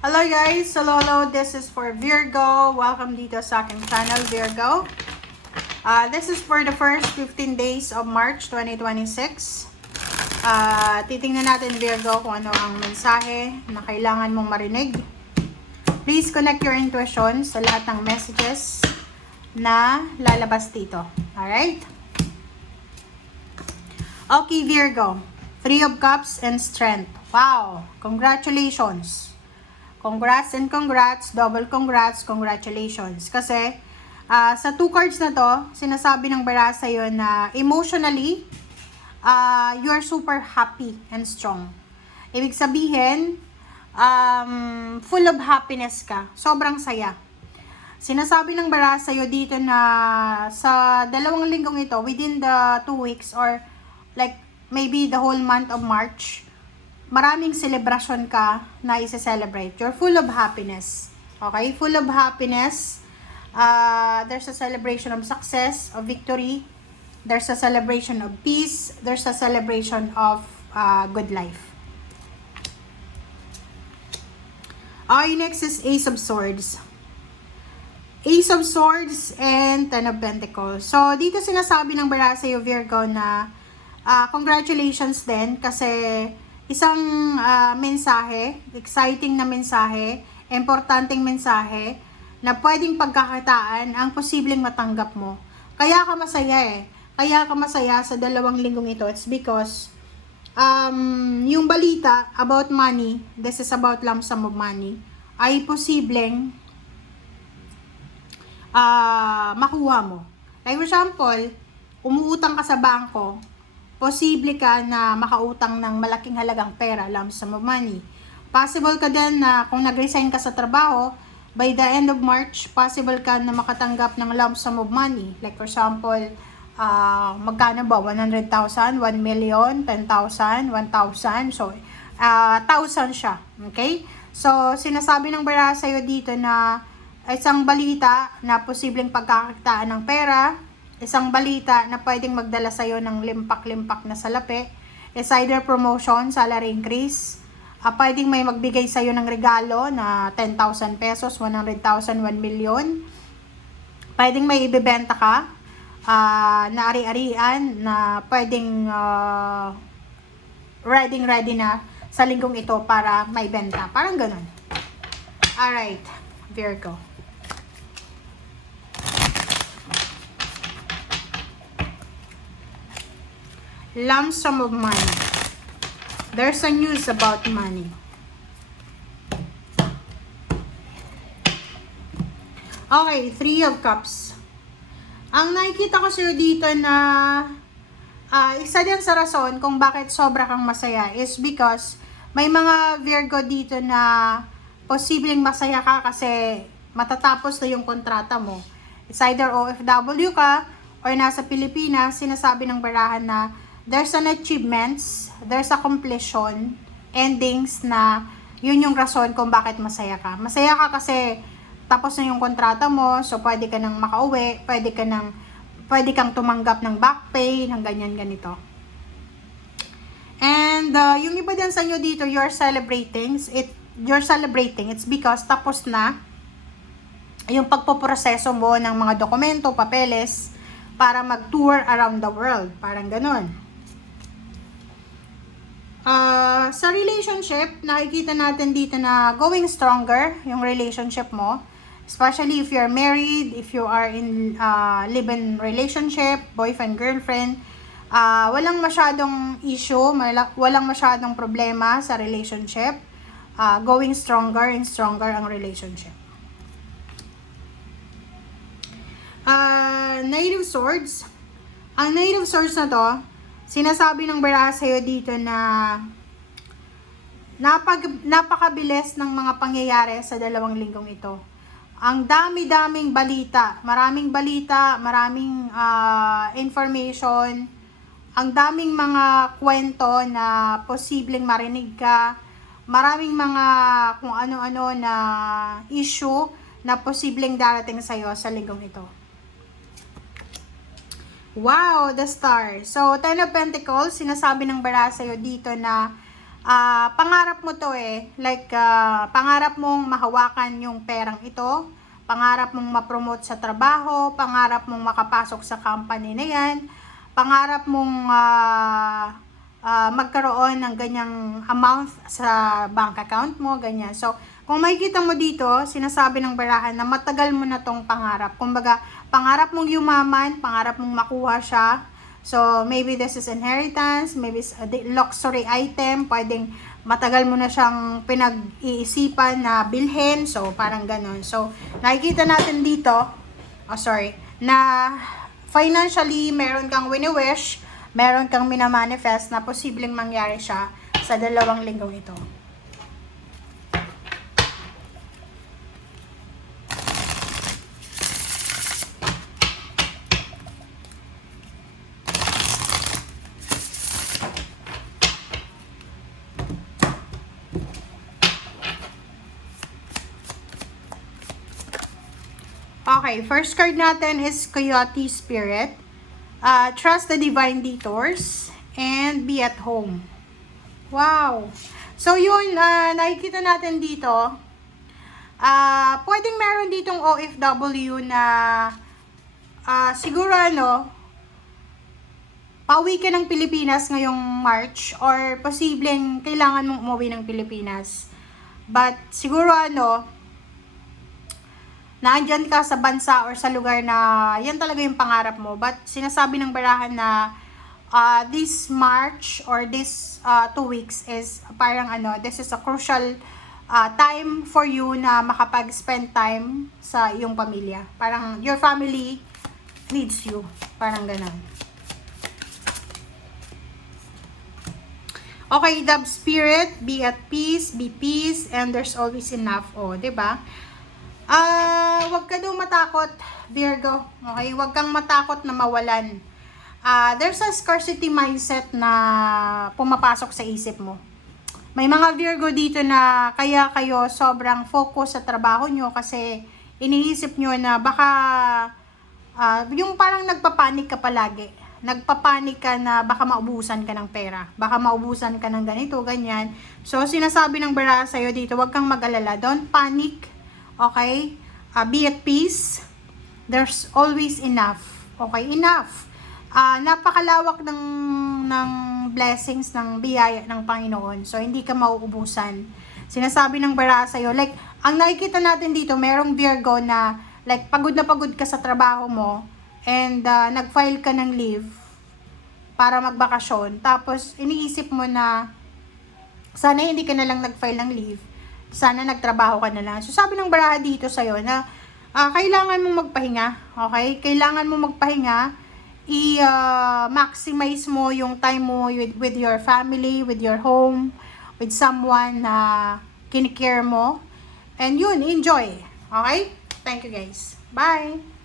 Hello guys! Hello! This is for Virgo. Welcome dito sa aking channel, Virgo. This is for the first 15 days of March 2026. Titingnan natin, Virgo, kung ano ang mensahe na kailangan mong marinig. Please connect your intuition sa lahat ng messages na lalabas dito. Alright? Okay, Virgo. Three of Cups and Strength. Wow! Congratulations! Congrats and congrats, double congrats, congratulations. Kasi sa two cards na to, sinasabi ng bara sa'yo na emotionally, you are super happy and strong. Ibig sabihin, full of happiness ka. Sobrang saya. Sinasabi ng bara sa'yo dito na sa 2 linggong ito, within the 2 weeks or like maybe the whole month of March, maraming celebration ka na i-celebrate. You're full of happiness. Okay? Full of happiness. There's a celebration of success, of victory. There's a celebration of peace. There's a celebration of good life. Okay, next is Ace of Swords. Ace of Swords and Ten of Pentacles. So, dito sinasabi ng bara sa'yo, Virgo, na congratulations din kasi isang mensahe, exciting na mensahe, importanteng mensahe, na pwedeng pagkakataan ang posibleng matanggap mo. Kaya ka masaya eh. Kaya ka masaya sa 2 linggong ito. It's because, yung balita about money, this is about lump sum of money, ay posibleng makuha mo. Like for example, umuutang ka sa bangko, posible ka na makautang ng malaking halagang pera, lump sum of money. Possible ka din na kung nag-resign ka sa trabaho, by the end of March, possible ka na makatanggap ng lump sum of money. Like for example, magkano ba? 100,000, 1 million, 10,000, 1,000. So, 1,000 siya. Okay? So, sinasabi ng bara sa'yo dito na isang balita na posibleng pagkakakitaan ng pera, isang balita na pwedeng magdala sa'yo ng limpak-limpak na salapi, is either promotion, salary increase, pwedeng may magbigay sa'yo ng regalo na 10,000 pesos, 100,000, 1 million, pwedeng may ibebenta ka, na ari-arian, na pwedeng ready na sa linggong ito para may benta. Parang ganun. Alright, Virgo. Lump sum of money. There's a news about money. Okay, 3 of Cups. Ang nakikita ko sa'yo dito na isa din sa rason kung bakit sobra kang masaya is because may mga Virgo dito na posibleng masaya ka kasi matatapos na yung kontrata mo. It's either OFW ka or nasa Pilipinas, sinasabi ng barahan na there's an achievements, there's a completion, endings na yun yung rason kung bakit masaya ka. Masaya ka kasi tapos na yung kontrata mo, so pwede ka nang makauwi, pwede kang tumanggap ng back pay, ng ganyan ganito. And yung iba din sa inyo dito, you're celebrating. It's because tapos na yung pagpoproseso mo ng mga dokumento, papeles, para mag-tour around the world. Parang ganun. Sa relationship, nakikita natin dito na going stronger yung relationship mo. Especially if you're married, if you are in live-in relationship, boyfriend, girlfriend, walang masyadong issue, walang masyadong problema sa relationship. Going stronger and stronger ang relationship. Knight of Swords. Ang Knight of Swords na to, sinasabi ng bara sa'yo dito na napakabilis ng mga pangyayari sa 2 linggong ito. Ang dami-daming balita, maraming information, ang daming mga kwento na posibleng marinig ka, maraming mga kung ano-ano na issue na posibleng darating sa'yo sa linggong ito. Wow, the Star. So, Ten of Pentacles, sinasabi ng bara sa'yo dito na Pangarap mo to like pangarap mong mahawakan yung perang ito, pangarap mong ma-promote sa trabaho, pangarap mong makapasok sa company na yan, pangarap mong magkaroon ng ganyang amount sa bank account mo, ganyan. So, kung makikita mo dito, sinasabi ng barahan na matagal mo na tong pangarap. Kumbaga, pangarap mong yumaman, pangarap mong makuha siya. So, maybe this is inheritance, maybe it's a luxury item, pwedeng matagal mo na siyang pinag-iisipan na bilhin. So, parang ganon. So, nakikita natin dito, na financially, meron kang wini-wish, meron kang minamanifest na posibleng mangyari siya sa 2 linggong ito. Okay, first card natin is Coyote Spirit. Trust the divine detours and be at home. Wow! So yun, nakikita natin dito, pwedeng meron ditong OFW na siguro pauwi ka ng Pilipinas ngayong March or posibleng kailangan mong umuwi ng Pilipinas. But siguro naandyan ka sa bansa or sa lugar na yan talaga yung pangarap mo. But sinasabi ng barahan na this March or this 2 weeks is parang this is a crucial time for you na makapag-spend time sa iyong pamilya. Parang your family needs you. Parang ganun. Okay, Dove Spirit, be at peace, be peace, and there's always enough. Diba? Wag ka daw matakot, Virgo. Okay, wag kang matakot na mawalan. There's a scarcity mindset na pumapasok sa isip mo. May mga Virgo dito na kaya kayo sobrang focus sa trabaho nyo kasi iniisip nyo na baka yung parang nagpapanik ka palagi. Nagpapanik ka na baka maubusan ka ng pera. Baka maubusan ka ng ganito, ganyan. So, sinasabi ng bara sa'yo dito, wag kang mag-alala. Don't panic. Okay? Be at peace. There's always enough. Okay? Enough. Napakalawak ng blessings, ng biyaya ng Panginoon. So, hindi ka mauubusan. Sinasabi ng bara sa'yo, like, ang nakikita natin dito, merong Virgo na, like, pagod na pagod ka sa trabaho mo, and nag-file ka ng leave para magbakasyon. Tapos, iniisip mo na, sana hindi ka na lang nag-file ng leave. Sana nagtrabaho ka na lang. So, sabi ng baraha dito sa'yo na kailangan mong magpahinga. Okay? Kailangan mong magpahinga. I-maximize mo yung time mo with your family, with your home, with someone na kinikare mo. And yun, enjoy. Okay? Thank you guys. Bye!